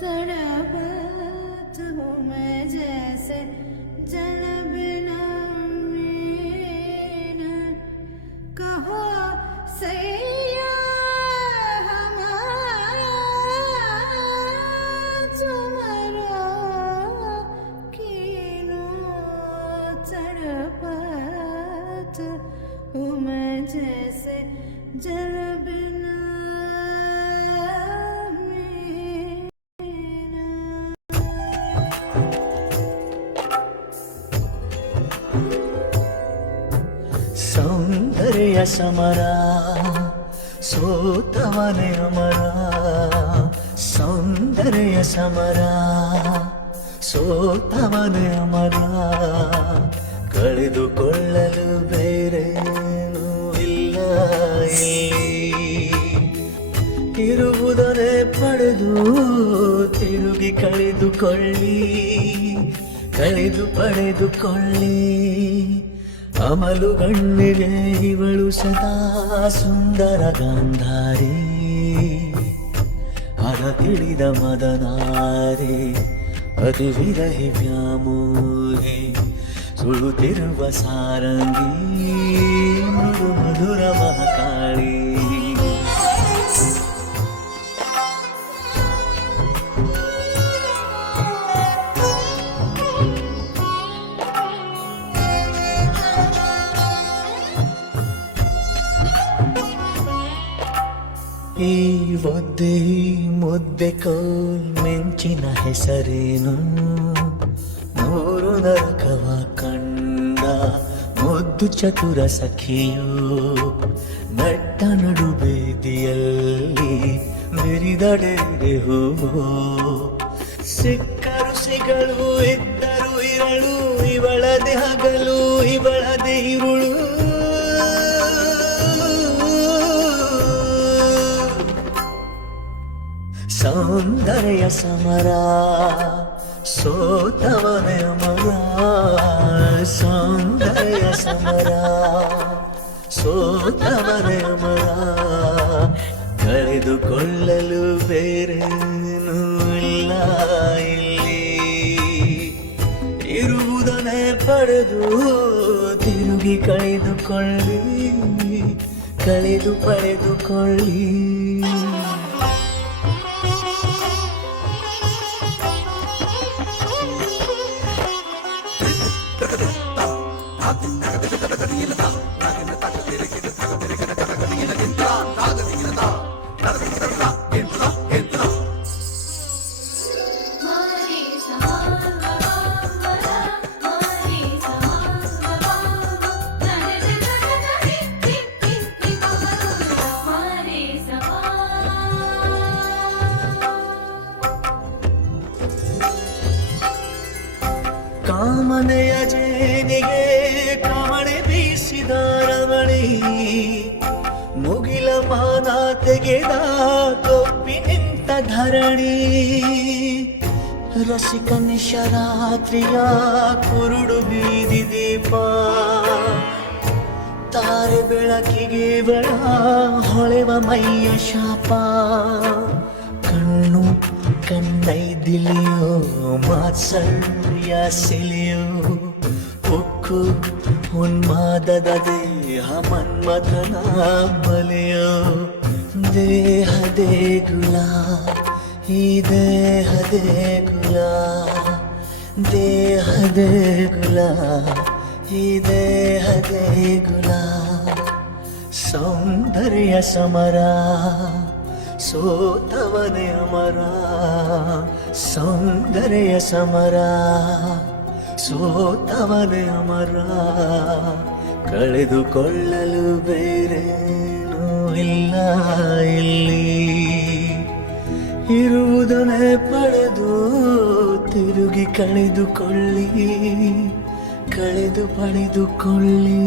तड़पत हूँ मैं जैसे जल बिना मीना। कहो सैया हमारा तुम्हारा कीनो। तड़पत हूँ मैं जैसे जल बिना ಸೌಂದರ್ಯ ಸಮರ ಸೋತವನೇ ಅಮರ. ಸೌಂದರ್ಯ ಸಮರ ಸೋತವನೇ ಅಮರ. ಕಳೆದುಕೊಳ್ಳಲು ಬೇರೇನೂ ಇಲ್ಲ ಇರುವುದನ್ನೇ ಪಡೆದು ತಿರುಗಿ ಕಳೆದುಕೊಳ್ಳಿ ಪಡೆದುಕೊಳ್ಳಿ. ಅಮಲು ಗಣ್ಣಿಗೆ ಇವಳು ಸದಾ ಸುಂದರ ಗಾಂಧಾರಿ. ಹರ ತಿಳಿದ ಮದನಾರಿ ಅತಿ ವಿರಹಿ ವ್ಯಾಮೋಹಿ. ಸುಳುತ್ತಿರುವ ಸಾರಂಗಿ ಮೃದು ಮಧುರ ಮಹಾಕಾಳಿ. ಈ ಒದ್ದೆ ಮುದ್ದೆ ಕೋಲ್ ಮಿಂಚಿನ ಹೆಸರೇನು. ನೂರು ನರಕವ ಕಂಡ ಮುದ್ದು ಚತುರ ಸಖಿಯು. ನಟ್ಟ ನಡು ಬೇದಿಯಲ್ಲಿ ಬಿರಿದಡೆ ಹೂವು. ಸಿಕ್ಕರು ಸಿಗಳು ಇದ್ದರು ಇರಳು. ಇವಳದೆ ಹಗಲು ಇವಳದೆ ಇರುಳು. ಸೌಂದರ್ಯ ಸಮರ ಸೋತವನೇ ಅಮರ. ಸೌಂದರ್ಯ ಸಮರ ಸೋತವನೇ ಅಮರ. ಕಳೆದುಕೊಳ್ಳಲು ಬೇರೇನೂ ಇಲ್ಲ ಇಲ್ಲಿ. ಇರುವುದನ್ನೇ ಪಡೆದು ತಿರುಗಿ ಪಡೆದುಕೊಳ್ಳಿ. ಕಾಮನೆಯ ಜೇನಿಗೆ ಕವಣೆ ಬೀಸಿದ ರಮಣಿ. ಮುಗಿಲ ಮಾನ ತೆಗೆದ ಕೊಪ್ಪಿ ನಿಂತ ಧರಣಿ. ರಸಿಕ ನಿಶರಾತ್ರಿಯ ಕುರುಡು ಬೀದಿ ದೀಪ. ತಾರೆ ಬೆಳಕಿಗೆ ಬೆಳ ಹೊಳೆವ ಮೈಯ ಶಾಪ. ಕಣ್ಣು ಕಣ್ಣೈದಿಲಿಯೋ ಮಾತ್ಸರ್ಯ ಸೆಲೆಯೋ. ಉಕ್ಕು ಉನ್ಮಾದದ ದೇಹ ಮನ್ಮಥನ ಬಲೆಯೋ. ದೇಹ ದೇಗುಲ ಈ ದೇಹ ದೇಗುಲ. ದೇಹ ದೇಗುಲ ಈ ದೇಹ ದೇಗುಲ. ಸೌಂದರ್ಯ ಸಮರ ಸೋತವನೇ ಅಮರ. ಸೌಂದರ್ಯ ಸಮರ ಸೋತವನೇ ಅಮರ. ಕಳೆದುಕೊಳ್ಳಲು ಬೇರೇನೂ ಇಲ್ಲ ಇಲ್ಲಿ. ಇರುವುದನ್ನೇ ಪಡೆದು ತಿರುಗಿ ಪಡೆದುಕೊಳ್ಳಿ.